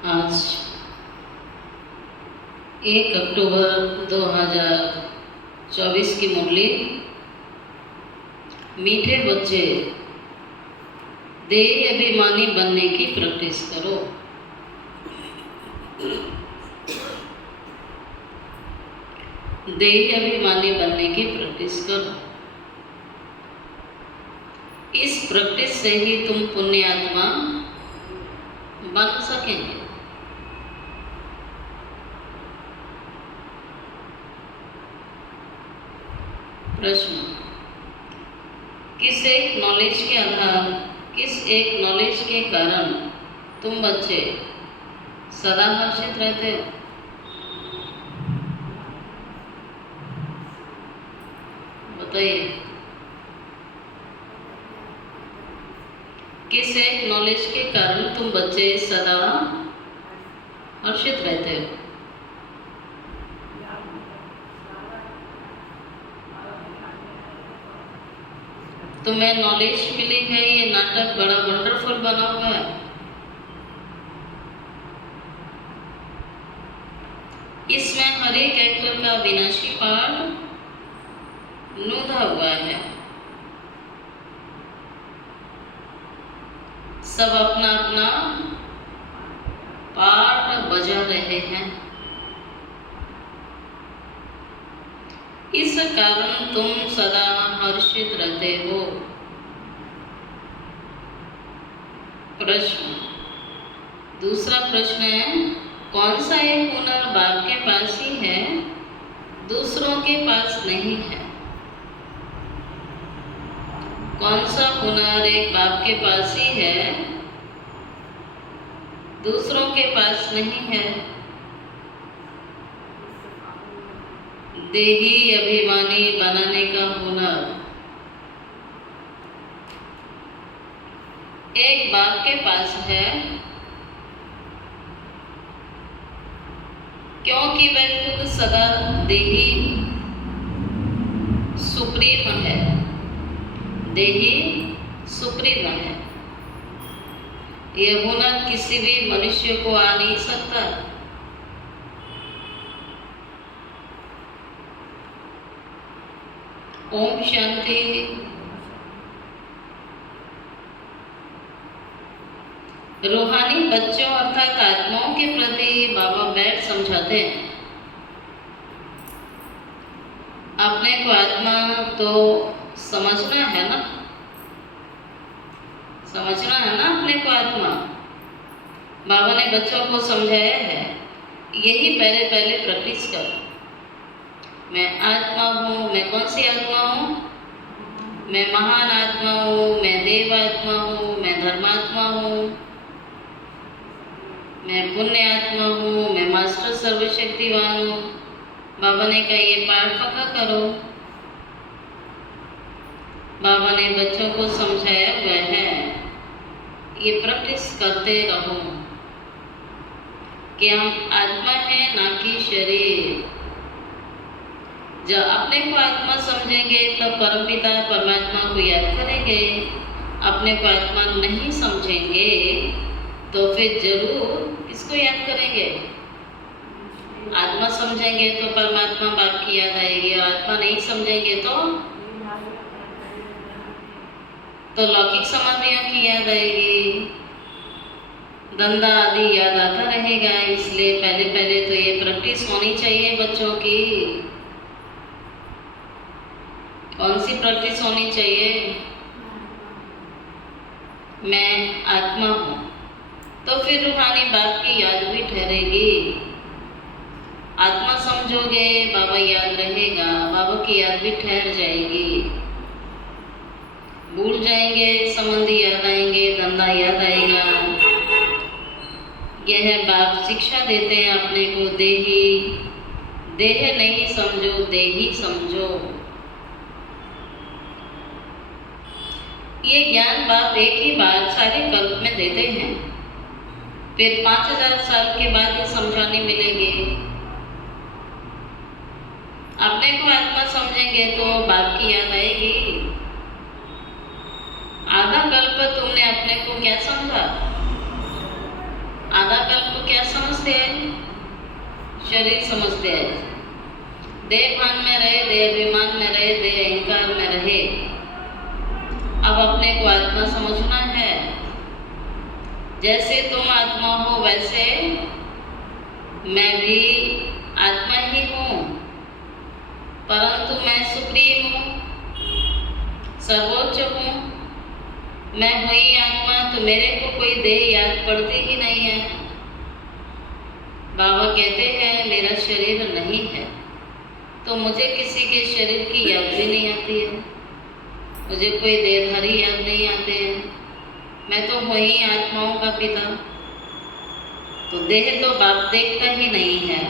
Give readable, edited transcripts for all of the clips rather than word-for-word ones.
आज 1 अक्टूबर 2024 की मुरली। मीठे बच्चे, देह अभिमानी बनने की प्रैक्टिस करो। देह अभिमानी बनने की प्रैक्टिस करो। इस प्रैक्टिस से ही तुम पुण्यात्मा बन सकेंगे। प्रश्न, किस एक नॉलेज के कारण तुम बच्चे सदा हर्षित रहते हो? बताइए, किस एक नॉलेज के कारण तुम बच्चे सदा हर्षित रहते हो? तुम्हें नॉलेज मिली है, ये नाटक बड़ा वंडरफुल बना हुआ है। इसमें हर एक एक्टर का विनाशी पार्ट नोधा हुआ है। सब अपना अपना पार्ट बजा रहे हैं। इस कारण तुम सदा हर्षित रहते हो। प्रश्न, दूसरा प्रश्न है, कौन सा एक हुनर बाप के पास ही है, दूसरों के पास नहीं है? कौन सा हुनर एक बाप के पास ही है, दूसरों के पास नहीं है? देही अभिमानी बनाने का हुनर एक बाप के पास है, क्योंकि वह खुद सदा देही सुप्रीम है। देही सुप्रीम है। यह हुनर किसी भी मनुष्य को आ नहीं सकता। ओम शांति। रूहानी बच्चों अर्थात आत्माओं के प्रति बाबा बैठ समझाते हैं। अपने को आत्मा तो समझना है ना, अपने को आत्मा। बाबा ने बच्चों को समझाया है, यही पहले प्रैक्टिस करो। मैं आत्मा हूँ। मैं कौन सी आत्मा हूँ? मैं महान आत्मा हूँ, मैं देव आत्मा हूँ, मैं धर्मात्मा हूँ, मैं पुण्य आत्मा हूँ, मैं मास्टर सर्वशक्तिवान हूँ। बाबा ने कहा, ये पाठ पक्का करो। बाबा ने बच्चों को समझाया हुआ है, ये प्रैक्टिस करते रहो कि हम आत्मा है, ना कि शरीर। जब अपने को आत्मा समझेंगे तब परमपिता परमात्मा को याद करेंगे। अपने को आत्मा नहीं समझेंगे तो फिर जरूर किसको याद करेंगे? आत्मा समझेंगे तो परमात्मा बाप की याद आएगी, और आत्मा नहीं समझेंगे तो लौकिक समाधियों की याद आएगी, धंधा आदि याद आता रहेगा। इसलिए पहले तो ये प्रैक्टिस होनी चाहिए बच्चों की। कौन सी प्रैक्टिस होनी चाहिए? मैं आत्मा हूँ, तो फिर रूहानी बाप की याद भी ठहरेगी। आत्मा समझोगे, बाबा याद रहेगा, बाबा की याद भी ठहर जाएगी। भूल जाएंगे, संबंधी याद आएंगे, धंधा याद आएगा। यह बाप शिक्षा देते हैं अपने को, देह नहीं समझो, देही समझो। ये ज्ञान बाप एक ही बार सारे कल्प में देते हैं, फिर 5000 साल के बाद ये समझाने मिलेंगे। अपने को आत्मा समझेंगे तो बाप की याद आएगी। आधा कल्प तुमने अपने को क्या समझा? आधा कल्प क्या समझते हैं? शरीर समझते हैं। देह भान में रहे, देह अभिमान में रहे, देह अहंकार में रहे। अब अपने को आत्मा समझना है। जैसे तुम आत्मा हो वैसे मैं भी आत्मा ही हूँ, परंतु मैं सुप्रीम हूँ, सर्वोच्च हूँ। मैं हुई आत्मा, तो मेरे को कोई देह याद पड़ती ही नहीं है। बाबा कहते हैं मेरा शरीर नहीं है, तो मुझे किसी के शरीर की याद भी नहीं आती है, मुझे कोई देहधारी याद नहीं आते हैं। मैं तो हुई आत्माओं का पिता। तो देह तो बाप देखता ही नहीं है,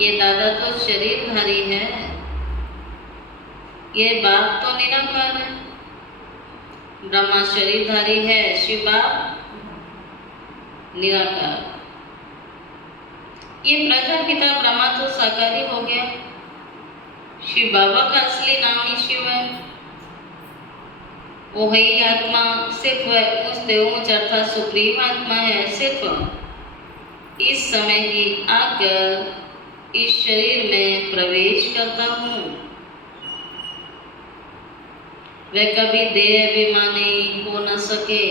ये दादा तो शरीरधारी है, ये बाप तो निराकार है। ब्रह्मा शरीरधारी है, शिव बाप निराकार। ये प्रजापिता ब्रह्मा तो साकारी हो गया, शिव बाबा का असली नाम ही शिव है। वो है आत्मा, सिर्फ उस देवों अर्थात सुप्रीम आत्मा है। सिर्फ इस समय ही आकर इस शरीर में प्रवेश करता हूँ। वह कभी देह अभिमानी हो न सके।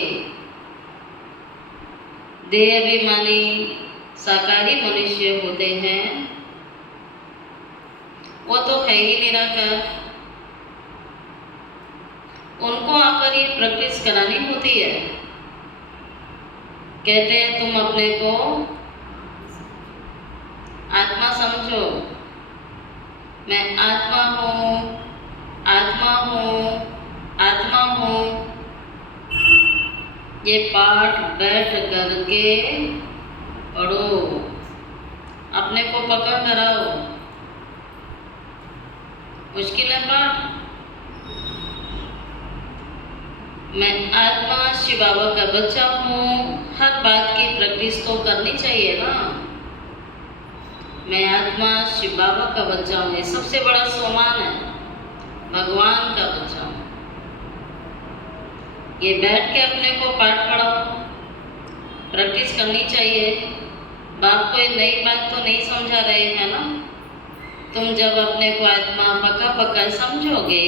देह अभिमानी साकारी मनुष्य होते हैं, वो तो है ही निराकार। उनको आकर ये प्रैक्टिस करानी होती है। कहते हैं तुम अपने को आत्मा समझो। मैं आत्मा हूँ, आत्मा हूँ, आत्मा हूँ। ये पाठ बैठ करके पढ़ो, अपने को पक्का कराओ। मुश्किल है पाठ। मैं आत्मा शिव बाबा का बच्चा हूँ, हर बात की प्रैक्टिस तो करनी चाहिए ना। मैं आत्मा शिव बाबा का बच्चा हूँ, ये सबसे बड़ा सम्मान है, भगवान का बच्चा हूँ। ये बैठ के अपने को पाठ पढ़ाओ, प्रैक्टिस करनी चाहिए। बाप को नई बात तो नहीं समझा रहे हैं ना। तुम जब अपने को आत्मा पक्का पक्का समझोगे,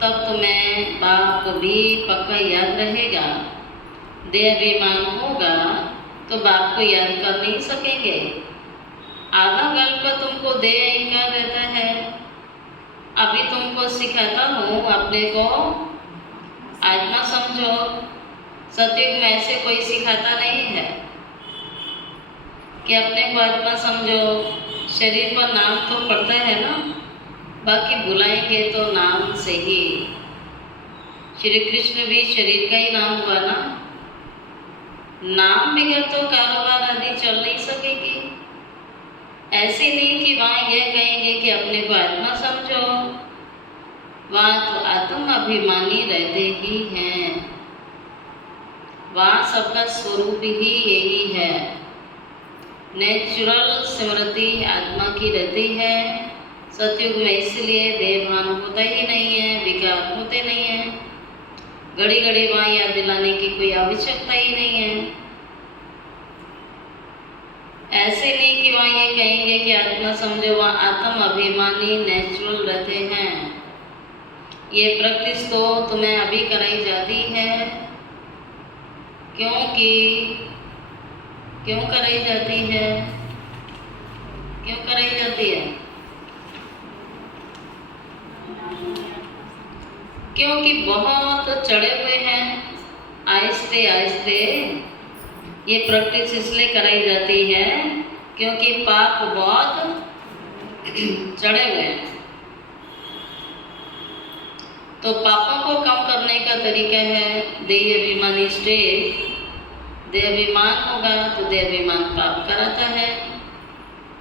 तब तुम्हें बाप भी पक्का याद रहेगा। देह अभिमान होगा तो बाप को याद कर नहीं सकेंगे। आधा कल्प तुमको देह अहंकार रहता है। अभी तुमको सिखाता हूँ, अपने को आत्मा समझो। सतयुग में ऐसे कोई सिखाता नहीं है कि अपने को आत्मा समझो। शरीर पर नाम तो पड़ता है ना, बाकी बुलाएंगे तो नाम से ही। श्री कृष्ण भी शरीर का ही नाम हुआ ना। नाम बगैर तो कारोबार आदि चल नहीं सकेगी। ऐसे नहीं कि वहाँ यह कहेंगे कि अपने को आत्मा समझो, वहाँ तो आत्म अभिमानी रहते ही हैं। वहाँ सबका स्वरूप ही यही है। नेचुरल स्मृति आत्मा की रहती है। सतयुग में इसलिए देहभान होता ही नहीं है, विकार होते नहीं है। घड़ी घड़ी वहाँ याद दिलाने की कोई आवश्यकता ही नहीं है। ऐसे नहीं कि वहाँ ये कहेंगे कि आत्मा समझो, वहाँ आत्म अभिमानी नेचुरल रहते हैं। ये प्रैक्टिस तो तुम्हें अभी कराई जाती है, क्यों कराई जाती है? क्यों कराई जाती है? क्योंकि बहुत चढ़े हुए हैं। आहिस्ते आहिस्ते ये प्रैक्टिस इसलिए कराई जाती है क्योंकि पाप बहुत चढ़े हुए हैं। तो पापों को कम करने का तरीका है देह अभिमानी स्टेज। देह अभिमान होगा तो देह अभिमान पाप कराता है।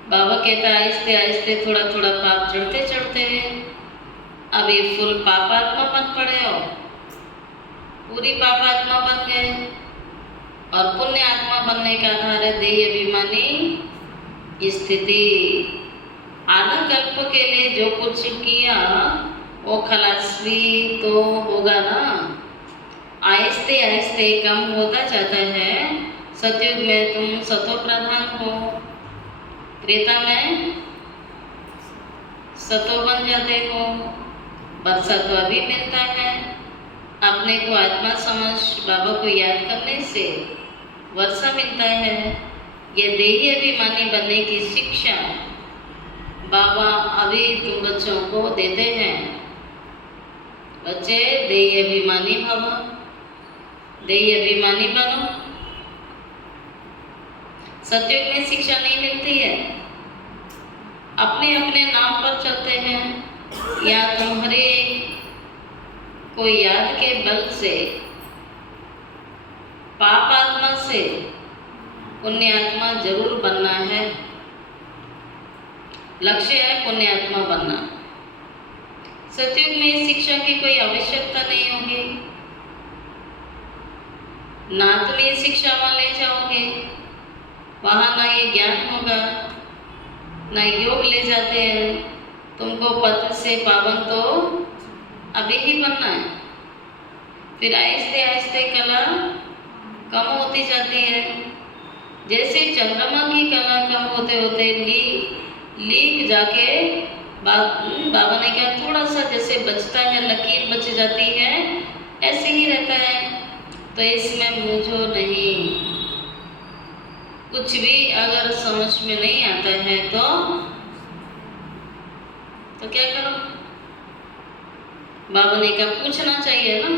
बाबा कहता है आहिस्ते आहिस्ते थोड़ा थोड़ा पाप चढ़ते चढ़ते अब ये फुल पापात्मा बन पड़े हो, पूरी पापात्मा बन गए। और पुण्य आत्मा बनने का आधार है देह अभिमानी स्थिति। आधा कल्प के लिए जो कुछ किया वो खलास भी तो होगा ना। आहिस्ते आहिस्ते कम होता जाता है। सतयुग में तुम सतो प्रधान हो, त्रेता में सतो बन जाते हो। वर्षा तो अभी मिलता है। अपने को आत्मा समझ बाबा को याद करने से वर्षा मिलता है। ये देही अभिमानी बनने की शिक्षा बाबा अभी तुम बच्चों को देते हैं। बच्चे देही अभिमानी भवो, देही अभिमानी बनो। सतयुग में शिक्षा नहीं मिलती है, अपने अपने नाम पर चलते हैं। या तुम्हारे को याद के बल से, पाप आत्मा से पुण्य आत्मा जरूर बनना है। लक्ष्य है पुण्य आत्मा बनना। सतयुग में शिक्षा की कोई आवश्यकता नहीं होगी। ना तुम ये शिक्षा वहां ले जाओगे, वहां ना ये ज्ञान होगा, ना योग ले जाते हैं। तुमको पतित से पावन तो अभी ही बनना है। फिर आहिस्ते आहिस्ते कला कम होती जाती है। जैसे चंद्रमा की कला कम होते होते लीक जाके बाबा ने कहा थोड़ा सा जैसे बचता है, लकीर बच जाती है, ऐसे ही रहता है। तो इसमें मुझो नहीं। कुछ भी अगर समझ में नहीं आता है तो क्या करो? बाबा ने कहा पूछना चाहिए ना।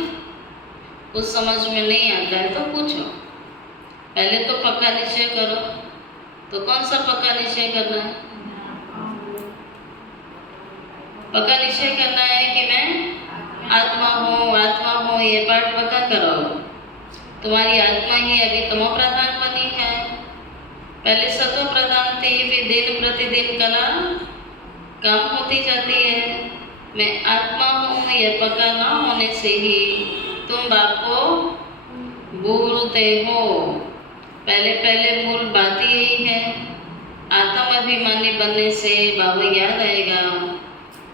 कुछ समझ में नहीं आता है तो पूछो। पहले तो पक्का निश्चय करो। तो कौन सा पक्का निश्चय करना है? पक्का निश्चय करना है कि मैं आत्मा हूँ, ये पाठ पक्का करो। तुम्हारी आत्मा ही अभी तमो प्रधान बनी है। पहले सतो प्रधान थी, फिर दिन प्रतिदिन कला कम होती जाती है। मैं आत्मा हूँ ये पक्का ना होने से ही तुम बाप को भूलते हो। पहले पहले मूल बात यही है। आत्म अभिमानी बनने से बाबा याद आएगा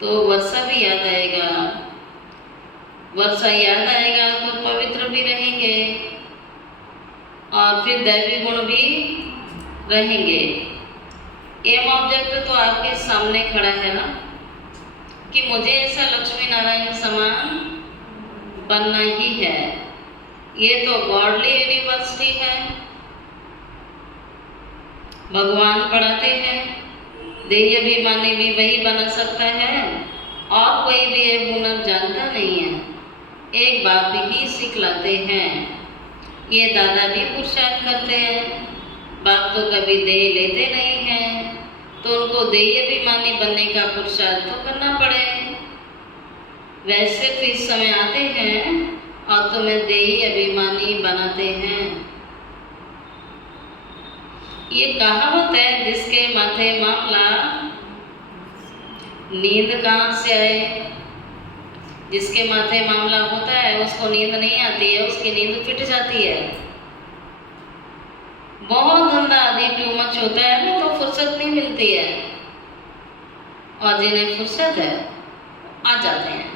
तो वर्षा भी याद आएगा। वर्षा याद आएगा तो पवित्र भी रहेंगे और फिर दैवी गुण भी रहेंगे। एम ऑब्जेक्ट तो आपके सामने खड़ा है ना कि मुझे ऐसा लक्ष्मी नारायण समान बनना ही है। ये तो गॉडली यूनिवर्सिटी है। भगवान पढ़ाते हैं, देही अभिमानी भी वही बना सकता है और कोई भी ये हुनर जानता नहीं है। एक बाप ही सिखलाते हैं। ये दादा भी पुरुषार्थ करते हैं। बाप तो कभी देह लेते नहीं हैं, तो उनको देही अभिमानी बनने का पुरुषार्थ तो करना पड़े। वैसे तो इस समय आते हैं और तुम्हें देही अभिमानी बनाते हैं। ये कहावत है, जिसके माथे मामला नींद कहाँ से आए। जिसके माथे मामला होता है उसको नींद नहीं आती है, उसकी नींद फिट जाती है। बहुत धंधा आदि टू मच होता है ना तो फुर्सत नहीं मिलती है, और जिन्हें फुर्सत है आ जाते हैं।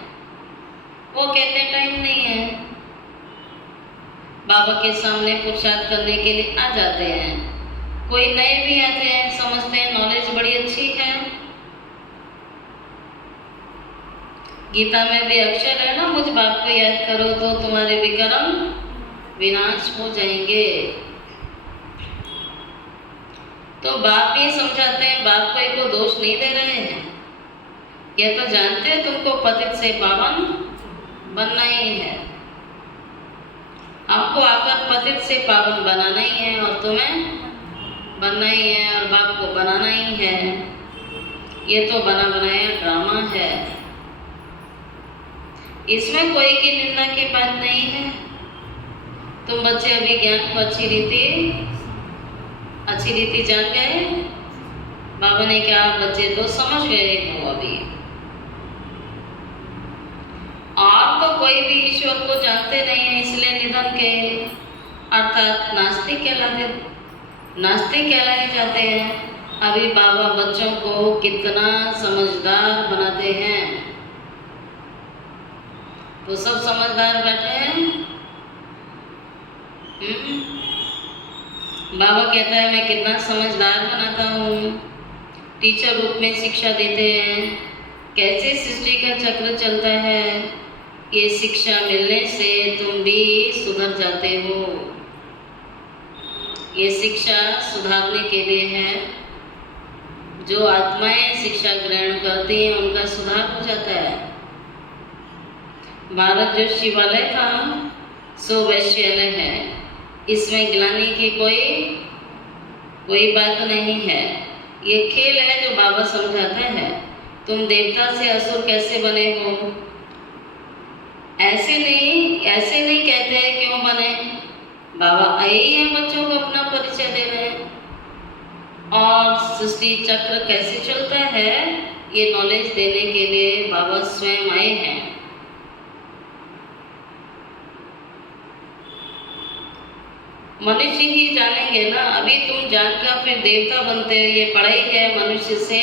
वो कहते टाइम नहीं है, बाबा के सामने पुरुषार्थ करने के लिए आ जाते हैं। कोई नए भी आते हैं, समझते हैं नॉलेज बड़ी अच्छी है। गीता में भी अक्षर है ना, मुझ बाप को याद करो तो तुम्हारे विक्रम विनाश हो जाएंगे। तो बाप भी समझाते हैं, बाप कोई को दोष नहीं दे रहे हैं। ये तो जानते हैं तुमको पतित से पावन बनना ही है। हमको आकर पतित से पावन बनाना ही है और तुम्हें बनना ही है और बाप को बनाना ही है। ये तो बना बनाया ड्रामा है। इसमें कोई की निंदा की बात नहीं है। तुम बच्चे अभी ज्ञान को अच्छी रीति जान गए। बाबा ने कहा बच्चे तो समझ गए हो अभी। और तो कोई भी ईश्वर को जानते नहीं है, इसलिए निधन के अर्थात नास्तिक कहलाए जाते हैं। अभी बाबा बच्चों को कितना समझदार बनाते हैं। तो सब समझदार बैठे हैं। बाबा कहता है मैं कितना समझदार बनाता हूँ, टीचर रूप में शिक्षा देते हैं, कैसे सृष्टि का चक्र चलता है। ये शिक्षा मिलने से तुम भी सुधर जाते हो। ये शिक्षा सुधारने के लिए है। जो आत्माएं शिक्षा ग्रहण करती हैं उनका सुधार हो जाता है। भारत जो शिवालय था सो वैश्यालय है, इसमें गिलाने की कोई बात नहीं है। ये खेल है जो बाबा समझाता है। तुम देवता से असुर कैसे बने हो, ऐसे नहीं कहते क्यों बने। बाबा आए ही हैं बच्चों को अपना परिचय दे रहे हैं, और सृष्टि चक्र कैसे चलता है ये नॉलेज देने के लिए बाबा स्वयं आए हैं। मनुष्य ही जानेंगे ना, अभी तुम जानकर फिर देवता बनते हो। ये पढ़ाई है मनुष्य से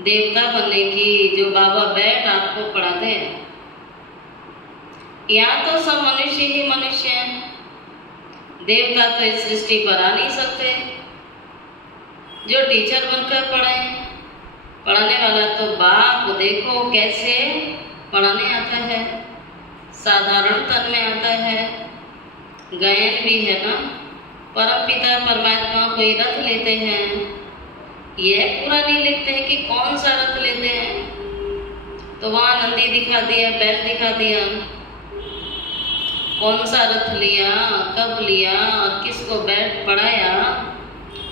देवता बनने की, जो बाबा बैठ आपको पढ़ाते हैं। यहाँ तो सब मनुष्य ही मनुष्य हैं, देवता तो इस सृष्टि पर आ नहीं सकते। जो टीचर बनकर पढ़ाने वाला तो बाप देखो कैसे पढ़ाने आता है, साधारण तन में आता है, गायन भी है ना। परम पिता परमात्मा कोई रथ लेते हैं, यह पूरा नहीं लिखते हैं कि कौन सा रथ लेते हैं। तो वहाँ नंदी दिखा दिया, बैल दिखा दिया, कौन सा रथ लिया, कब लिया और किसको बैठ पढ़ाया,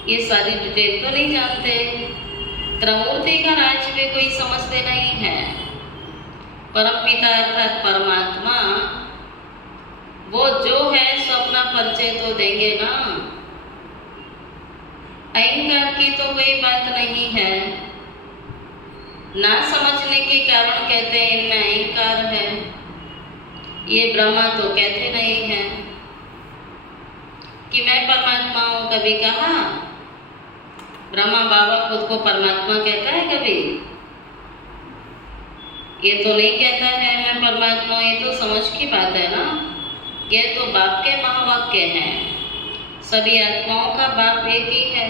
ये सारी डिटेल तो नहीं जानते। त्रिमूर्ति का राज भी कोई समझते नहीं है। परम पिता अर्थात परमात्मा वो जो है सो अपना परिचय तो देंगे ना। अहंकार की तो कोई बात नहीं है। ना समझने के कारण कहते हैं इनमें अहंकार है, ये ब्रह्मा तो कहते नहीं है कि मैं परमात्मा हूँ। कभी कहा ब्रह्मा बाबा खुद को परमात्मा कहता है कभी? ये तो नहीं कहता है मैं परमात्मा हूँ। ये तो समझ की बात है ना। ये तो बाप के महावाक्य हैं। सभी आत्माओं का बाप एक ही है।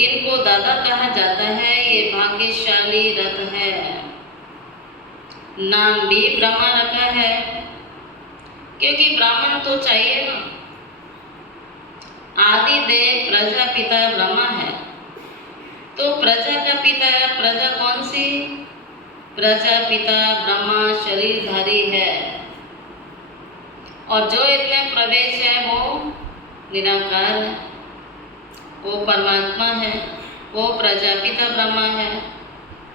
इनको दादा कहा जाता है। ये भाग्यशाली रथ है। नाम भी ब्रह्मा रखा है क्योंकि ब्राह्मण तो चाहिए ना। आदि देव प्रजापिता ब्रह्मा है, तो प्रजा का पिता, प्रजा कौन सी? प्रजापिता ब्रह्मा शरीरधारी है, और जो इनमें प्रवेश है वो निराकार है, वो परमात्मा है, वो प्रजापिता ब्रह्मा है।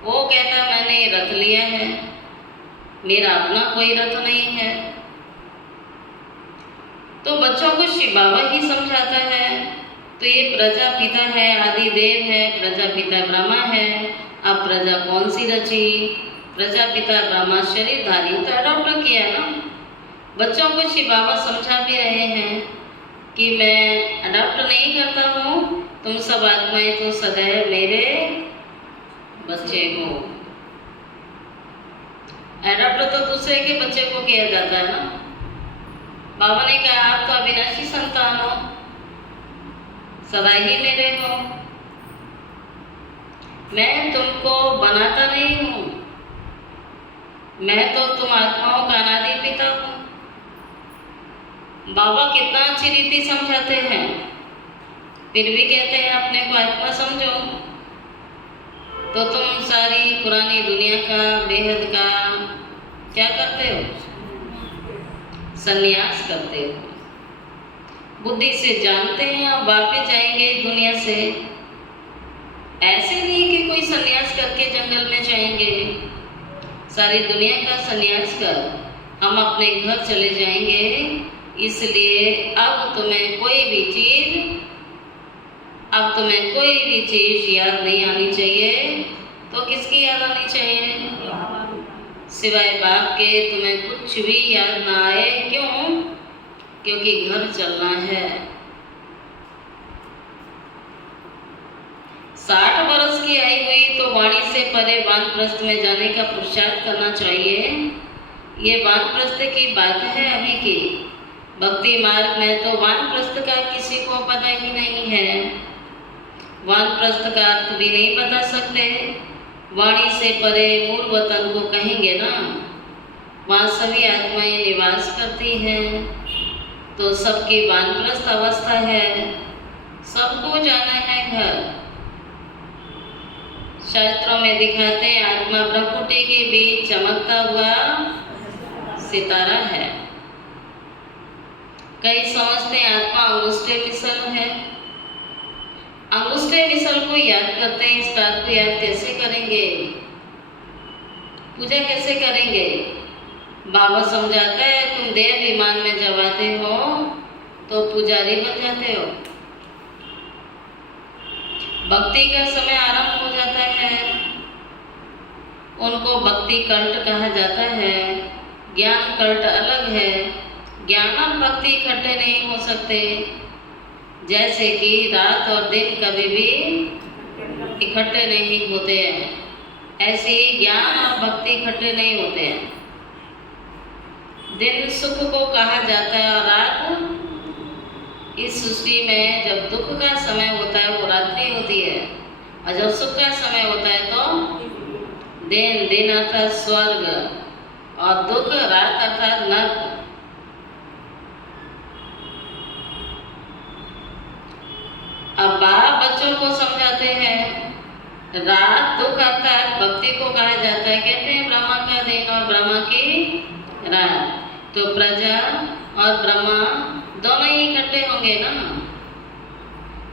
वो कहता मैंने ये रथ लिया है, मेरा अपना कोई रथ नहीं है। तो बच्चों को शिव बाबा ही समझाता है। तो ये प्रजापिता है, आदि देव है, प्रजापिता ब्रह्मा है। अब प्रजा कौन सी रची? प्रजापिता ब्रह्मा शरीरधारी, तो अडॉप्ट किया ना। बच्चों को शिव बाबा समझा भी रहे हैं कि मैं अडॉप्ट नहीं करता हूँ, तुम सब आत्माएं तो सदैव मेरे बच्चे हो। अडॉप्ट तो दूसरे के बच्चे को किया जाता है ना। बाबा ने कहा आप तो अविनाशी संतान हो, सदा ही मेरे हो। मैं तुमको बनाता नहीं हूँ, मैं तो तुम आत्माओं का अनादि पिता हूँ। बाबा कितना अच्छी रीति समझाते हैं, फिर भी कहते हैं अपने को आत्मा समझो। तो तुम सारी पुरानी दुनिया का, बेहद का क्या करते हो? संन्यास करते हो। बुद्धि से जानते हैं अब वापस जाएंगे दुनिया से। ऐसे नहीं कि कोई संन्यास करके जंगल में जाएंगे। सारी दुनिया का संन्यास कर हम अपने घर चले जाएंगे। इसलिए अब तुम्हें कोई भी चीज याद नहीं आनी चाहिए। तो किसकी याद आनी चाहिए? सिवाय बाप के तुम्हें कुछ भी याद ना आए। क्यों? क्योंकि घर चलना है। 60 वर्ष की आई हुई तो वाणी से परे वानप्रस्थ में जाने का पुरुषार्थ करना चाहिए। ये वानप्रस्थ की बात है अभी की। भक्ति मार्ग में तो वानप्रस्थ का किसी को पता ही नहीं है। वानप्रस्थ का अर्थ भी नहीं बता सकते। वाणी से परे मूल वतन को कहेंगे ना, वहाँ सभी आत्माएं निवास करती हैं, तो सबकी वानप्रस्थ अवस्था है, सबको जाना है घर। शास्त्रों में दिखाते हैं आत्मा भ्रकुटी के बीच चमकता हुआ सितारा है। कई समझते हैं आत्मा अंगुष्ठे मिसल है। अंगुष्ठे मिसल को याद करते हैं, स्टार को याद कैसे करेंगे, पूजा कैसे करेंगे? बाबा समझाता है तुम देह विमान में जब आते हो तो पुजारी बन जाते हो। भक्ति का समय आरंभ हो जाता है, उनको भक्ति कल्ट कहा जाता है। ज्ञान कल्ट अलग है। ज्ञान और भक्ति इकट्ठे नहीं हो सकते, जैसे कि रात और दिन कभी भी इकट्ठे नहीं होते हैं, ऐसे ही ज्ञान और भक्ति इकट्ठे नहीं होते हैं। दिन सुख को कहा जाता है और रात इस सृष्टि में जब दुख का समय होता है वो रात्रि होती है, और जब सुख का समय होता है तो दिन। दिन अर्थात स्वर्ग और दुख रात अर्थात नरक। अब बाप बच्चों को समझाते हैं रात दुख अर्थात भक्ति को कहा जाता है। कहते हैं ब्रह्मा का दिन और ब्रह्मा की रात, तो प्रजा और ब्रह्मा दोनों ही इकट्ठे होंगे ना।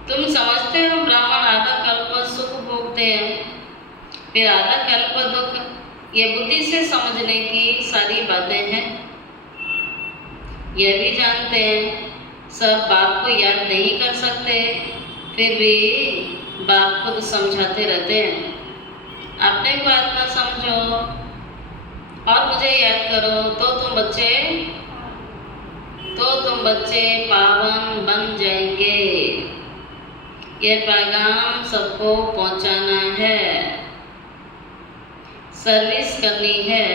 तुम समझते हो ब्राह्मण आधा कल्प सुख भोगते हैं, फिर आधा कल्प दुख। ये बुद्धि से समझने की सारी बातें हैं। यह भी जानते हैं सब बाप को याद नहीं कर सकते, फिर भी बाप खुद समझाते रहते हैं अपने को आत्मा समझो और मुझे याद करो, तो तुम बच्चे पावन बन जाएंगे। यह पैगाम सबको पहुंचाना है, सर्विस करनी है।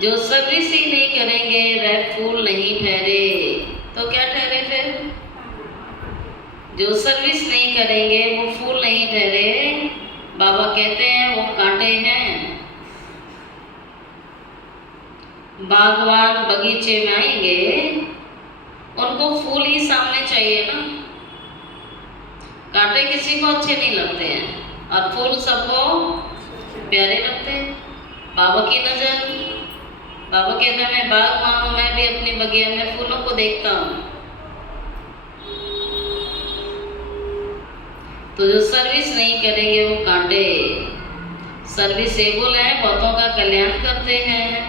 जो सर्विस ही नहीं करेंगे वह फूल नहीं ठहरे। तो क्या ठहरे फिर? जो सर्विस नहीं करेंगे वो फूल नहीं ठहरे। बाबा कहते हैं वो कांटे हैं। बागवान बगीचे में आएंगे, उनको फूल ही सामने चाहिए ना। कांटे किसी को अच्छे नहीं लगते हैं और फूल सबको प्यारे लगते हैं। बाबा की नजर, बाबा कहते हैं मैं बागवान हूँ, मैं भी अपने बगीचे में फूलों को देखता हूँ। तो जो सर्विस नहीं करेंगे वो कांटे। सर्विसेबल है, बहुतों का कल्याण करते हैं।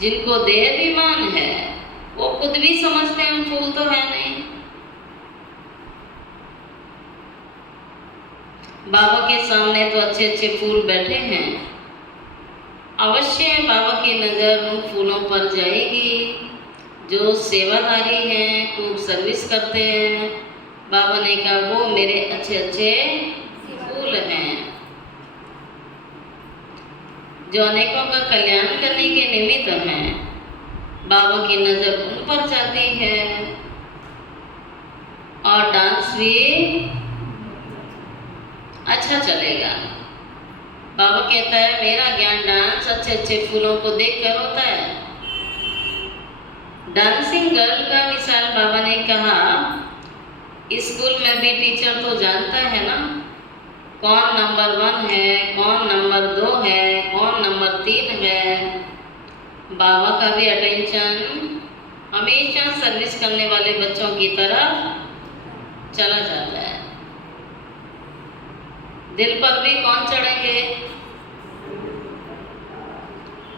जिनको देह अभिमान है वो खुद भी समझते हैं फूल तो है नहीं। बाबा के सामने तो अच्छे अच्छे फूल बैठे हैं, अवश्य बाबा की नज़र उन फूलों पर जाएगी जो सेवादारी हैं, खूब सर्विस करते हैं। बाबा ने कहा वो मेरे अच्छे अच्छे फूल हैं जो अनेकों का कल्याण करने के निमित्त हैं। बाबा की नज़र उन पर जाती है और डांस भी अच्छा चलेगा। बाबा कहता है मेरा ज्ञान डांस अच्छे अच्छे फूलों को देखकर होता है। डांसिंग गर्ल का मिसाल बाबा ने कहा, स्कूल में भी टीचर तो जानता है ना कौन नंबर 1 है, कौन नंबर 2 है, कौन नंबर 3 है। बाबा का भी अटेंशन हमेशा सर्विस करने वाले बच्चों की तरफ चला जाता है। दिल पर भी कौन चढ़ेंगे?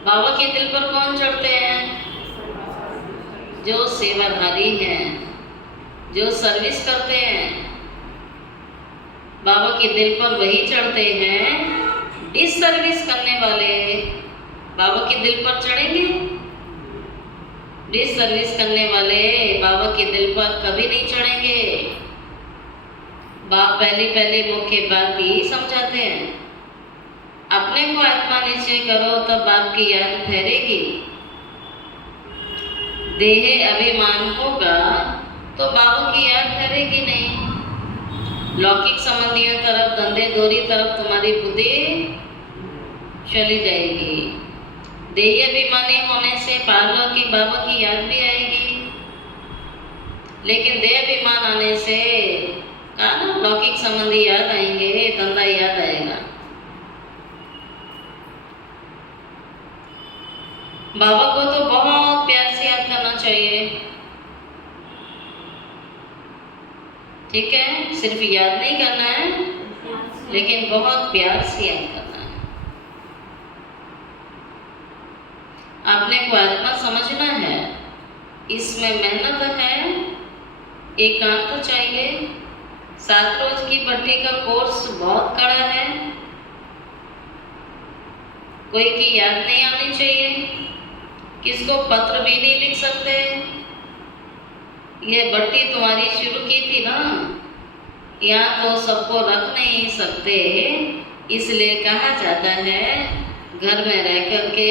बाबा के दिल पर कौन चढ़ते हैं? जो सेवाधारी हैं, जो सर्विस करते हैं। बाबा के दिल पर वही चढ़ते हैं। डिसर्विस करने वाले बाबा के दिल पर चढ़ेंगे? डिसर्विस करने वाले बाबा के दिल पर कभी नहीं चढ़ेंगे। बाप पहले मुख्य बात ही समझाते हैं, अपने को आत्मा निश्चय करो तब बाप की याद ठहरेगी। देह अभिमान होगा तो बाबा की याद करेगी नहीं। लौकिक संबंधियों तरफ, धंधे दोरी तरफ तुम्हारी बुद्धि चली जाएगी। देह अभिमानी होने से पारलौकिक बाबा की याद भी आएगी, लेकिन देह अभिमान आने से कहा ना लौकिक संबंधी याद आएंगे, धंधा याद आएगा। बाबा को तो बहुत प्यार से याद करना चाहिए, ठीक है। सिर्फ याद नहीं करना है, लेकिन बहुत प्यार से याद करना है। आपने को आत्मा समझना है, इसमें मेहनत है, एकांत चाहिए। 7 रोज की भट्टी का कोर्स बहुत कड़ा है, कोई की याद नहीं आनी चाहिए, किसको पत्र भी नहीं लिख सकते। ये भट्टी तुम्हारी शुरू की थी ना, यहाँ तो सबको रख नहीं सकते, इसलिए कहा जाता है घर में रह करके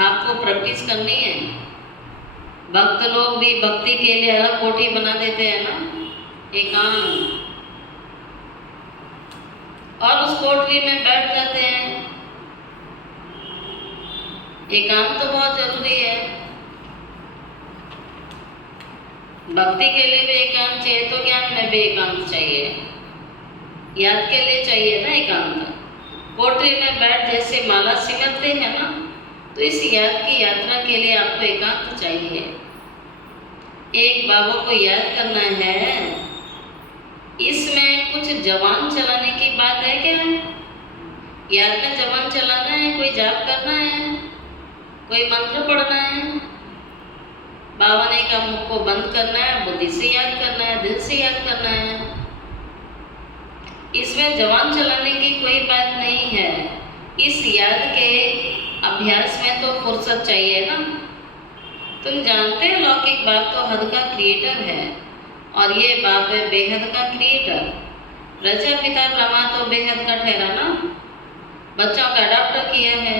आपको प्रैक्टिस करनी है। भक्त लोग भी भक्ति के लिए अलग कोठी बना देते हैं ना, एकांत, और उस कोठरी में बैठ जाते हैं। एकांत तो बहुत जरूरी है, भक्ति के लिए भी एकांत चाहिए, तो ज्ञान में भी एकांत चाहिए, याद के लिए चाहिए ना एकांत। कोठरी में बैठ जैसे माला सिमटते हैं ना, तो इस याद की यात्रा के लिए आपको एकांत चाहिए। एक बाबा को याद करना है, इसमें कुछ जबान चलाने की बात है क्या? याद में जबान चलाना है, कोई जाप करना है, कोई मंत्र पढ़ना है। बाबा ने कहा मुख को बंद करना है, बुद्धि से याद करना है, दिल से याद करना है। इसमें जबान चलाने की कोई बात नहीं है। इस याद के अभ्यास में तो फुर्सत चाहिए ना। तुम जानते हो लौकिक बाप तो हद का क्रिएटर है, और ये बाप है बेहद का क्रिएटर। प्रजापिता ब्रह्मा तो बेहद का ठहरा ना, बच्चों का अडॉप्ट किया है।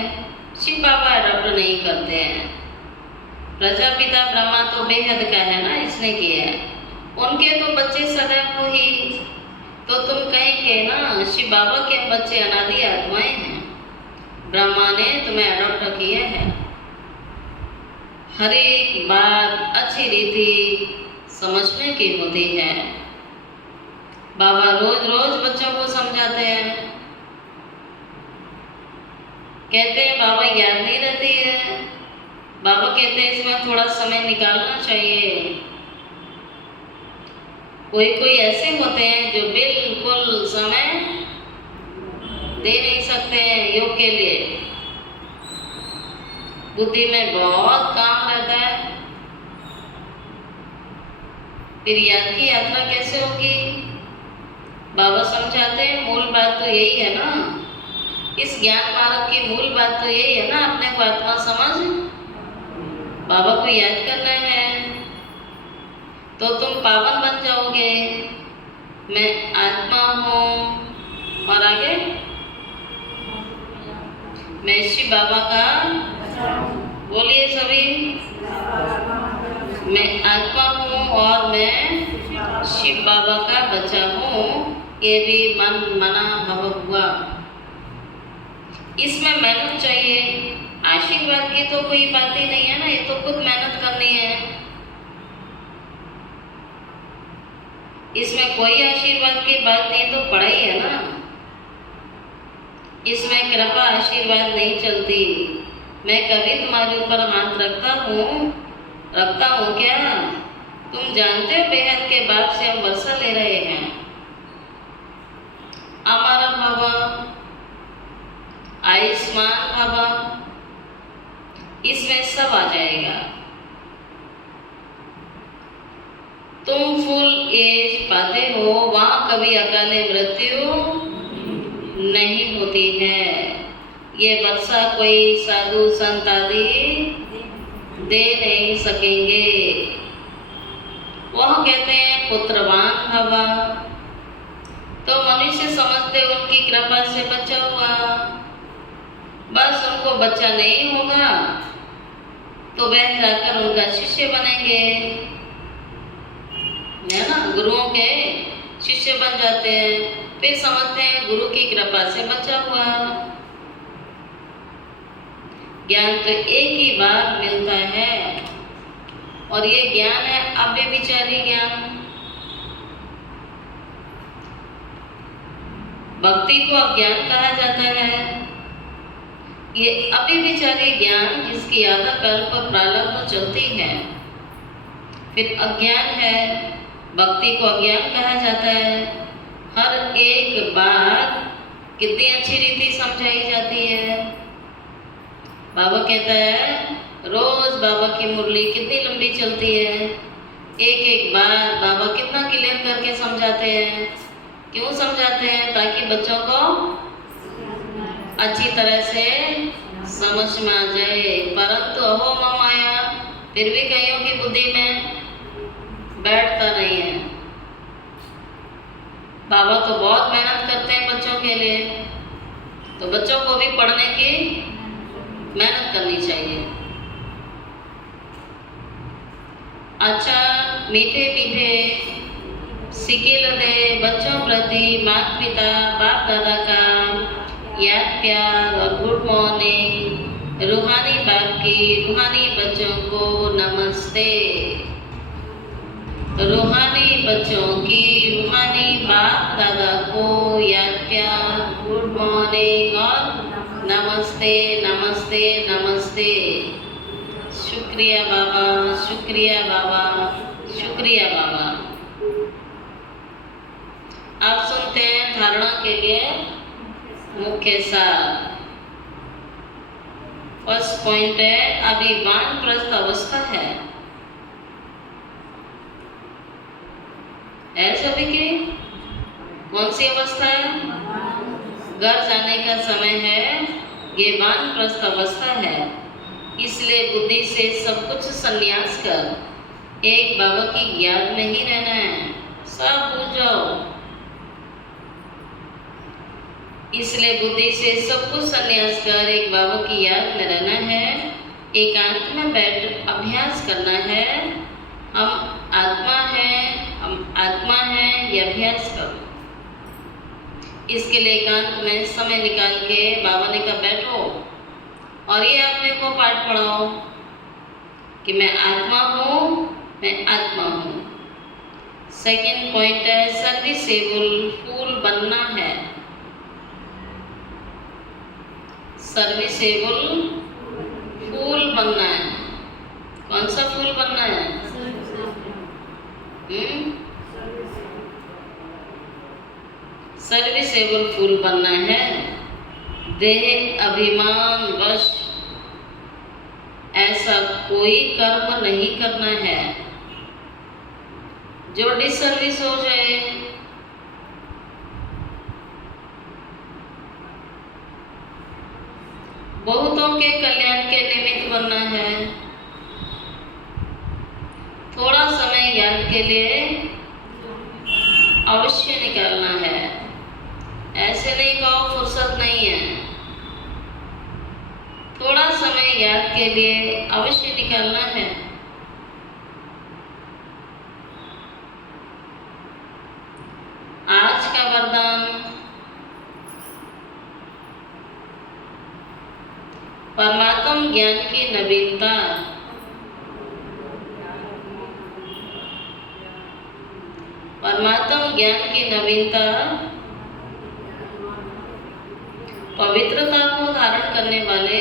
शिव बाबा अडॉप्ट नहीं करते हैं। प्रजापिता ब्रह्मा तो बेहद का है ना, इसने किया है, उनके तो बच्चे सदैव हो ही। तो तुम कहेंगे ना शिव बाबा के बच्चे अनादि आत्माएं हैं, ब्रह्मा ने तुम्हें अडॉप्ट किया है। हर एक बात अच्छी रीति समझने की होती है। बाबा रोज रोज बच्चों को समझाते हैं, कहते हैं बाबा याद नहीं रहती है। बाबा कहते हैं इसमें थोड़ा समय निकालना चाहिए। कोई कोई ऐसे होते हैं जो बिल्कुल समय दे नहीं सकते हैं योग के लिए, बुद्धि में बहुत काम रहता है, फिर याद की यात्रा कैसे होगी? बाबा समझाते हैं मूल बात तो यही है ना, इस ज्ञान मार्ग की मूल बात तो यही है ना, अपने को आत्मा समझ बाबा को याद करना है, तो तुम पावन बन जाओगे। मैं आत्मा हूँ, और आगे मैं शिव बाबा का, बोलिए सभी, मैं आत्मा हूँ और मैं शिव बाबा का बच्चा हूँ। ये भी मन मना भव हुआ। इसमें मेहनत चाहिए। आशीर्वाद की तो कोई बात ही नहीं है ना, ये तो खुद मेहनत करनी है। इसमें कोई आशीर्वाद की बात नहीं, तो पढ़ाई है ना। इसमें कृपा आशीर्वाद नहीं चलती। मैं कभी तुम्हारे ऊपर हाथ रखता हूँ क्या? तुम जानते हो बेहद के बाप से हम वर्षा ले रहे हैं। अमर भव, आयुष्मान भव, इसमें सब आ जाएगा। तुम फुल एज पाते हो, वहां कभी अकाले मृत्यु नहीं होती है। ये वर्षा कोई साधु संत आदि दे नहीं सकेंगे। वह कहते हैं पुत्रवान भवा, तो मनुष्य समझते उनकी कृपा से बचा हुआ, बस उनको बच्चा नहीं होगा तो वह जाकर उनका शिष्य बनेंगे, है ना। गुरुओं के शिष्य बन जाते हैं, फिर समझते हैं गुरु की कृपा से बचा हुआ। ज्ञान तो एक ही बार मिलता है और ये ज्ञान है अव्यभिचारी ज्ञान। भक्ति को अज्ञान कहा जाता है। ये अव्यभिचारी ज्ञान जिसकी आधा कल्प प्रारब्ध चलती है। फिर अज्ञान है, भक्ति को अज्ञान कहा जाता है। हर एक बात कितनी अच्छी रीति समझाई जाती है। बाबा कहता है रोज बाबा की मुरली कितनी लंबी चलती है। एक एक बात बाबा कितना क्लियर करके समझाते हैं। क्यों समझाते हैं? ताकि बच्चों को अच्छी तरह से समझ में आ जाए। परंतु अहो माया फिर भी कईयों की बुद्धि में बैठता नहीं है। बाबा तो बहुत मेहनत करते हैं बच्चों के लिए, तो बच्चों को भी पढ़ने की मेहनत करनी चाहिए। अच्छा मीठे मीठे सिकिल दे बच्चों प्रति माता पिता बाप दादा का याद प्यार और गुड मॉर्निंग। रूहानी बाप की रूहानी बच्चों को नमस्ते। रूहानी बच्चों की रूहानी बाप दादा को याद प्यार गुड मॉर्निंग और नमस्ते नमस्ते नमस्ते। शुक्रिया बाबा, शुक्रिया बाबा, शुक्रिया बाबा। आप सुनते हैं धारणा के लिए मुख्य सार। फर्स्ट पॉइंट है अभी वानप्रस्थ अवस्था है सभी की। कौन सी अवस्था है? घर जाने का समय है, ये वानप्रस्थ अवस्था है। इसलिए बुद्धि से सब कुछ संन्यास कर एक बाबा की याद में ही रहना है, सब भूल जाओ। इसलिए बुद्धि से सब कुछ संन्यास कर एक बाबा की याद में रहना है। एकांत में बैठ अभ्यास करना है। हम आत्मा है ये अभ्यास करो। इसके लिए एकांत में समय निकाल के बाबा ने कहा बैठो और ये अपने को पाठ पढ़ाओ कि मैं आत्मा हूँ, मैं आत्मा हूँ। सेकंड पॉइंट है सर्विसेबल फूल बनना है। सर्विसेबल फूल बनना है। कौन सा फूल बनना है? सर्विसेबल फूल बनना है। देह अभिमान वश ऐसा कोई कर्म नहीं करना है जो डिसर्विस हो जाए। बहुतों के कल्याण के निमित्त बनना है। थोड़ा समय याद के लिए अवश्य निकालना है। ऐसे नहीं कहो फुर्सत नहीं है। थोड़ा समय याद के लिए अवश्य निकालना है। आज का वरदान परमात्म ज्ञान की नवीनता। परमात्म ज्ञान की नवीनता पवित्रता को धारण करने वाले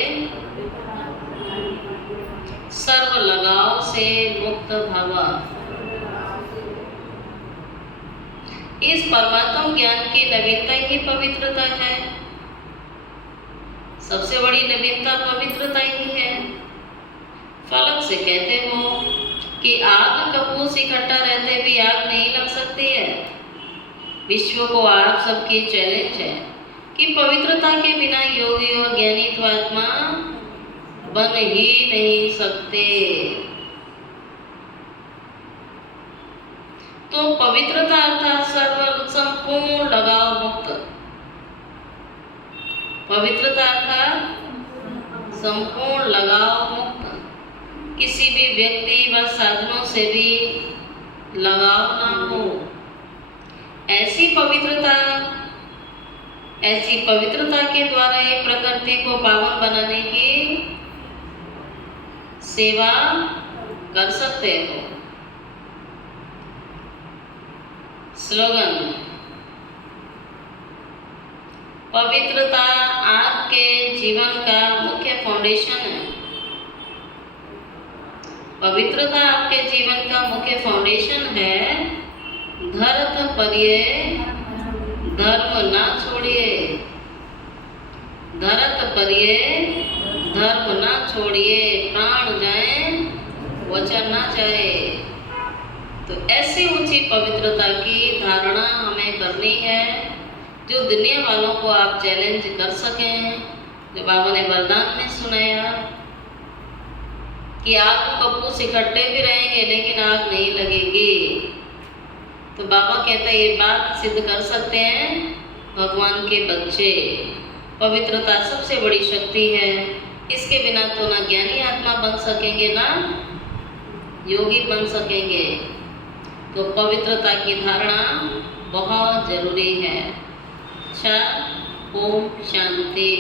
सर्व लगाव से मुक्त भवा। इस परमात्म ज्ञान की नवीनता ही पवित्रता है। सबसे बड़ी नवीनता पवित्रता ही है। फलक से कहते हो कि आग कपूस इकट्ठा रहते भी आग नहीं लग सकती है। विश्व को आप सबकी चैलेंज है कि पवित्रता के बिना योगी और ज्ञानी तो आत्मा बन ही नहीं सकते। तो पवित्रता अर्थात सर्व संपूर्ण लगाव मुक्त। पवित्रता अर्थात संपूर्ण लगाव मुक्त। किसी भी व्यक्ति व साधनों से भी लगाव ना हो। ऐसी पवित्रता के द्वारा ये प्रकृति को पावन बनाने की सेवा कर सकते हो। स्लोगन: पवित्रता आपके जीवन का मुख्य फाउंडेशन है। पवित्रता आपके जीवन का मुख्य फाउंडेशन है। धर्म परिये धर्म ना छोड़िए, धरत परिये धर्म ना छोड़िए, प्राण जाए वचन ना जाए। तो ऐसी ऊंची पवित्रता की धारणा हमें करनी है जो दुनिया वालों को आप चैलेंज कर सकें। जो बाबा ने वरदान में सुनाया कि आप कपूस इकट्ठे भी रहेंगे लेकिन आग नहीं लगेगी। तो बाबा कहता है ये बात सिद्ध कर सकते हैं भगवान के बच्चे। पवित्रता सबसे बड़ी शक्ति है। इसके बिना तो ना ज्ञानी आत्मा बन सकेंगे ना योगी बन सकेंगे। तो पवित्रता की धारणा बहुत जरूरी है। अच्छा, ओम शांति।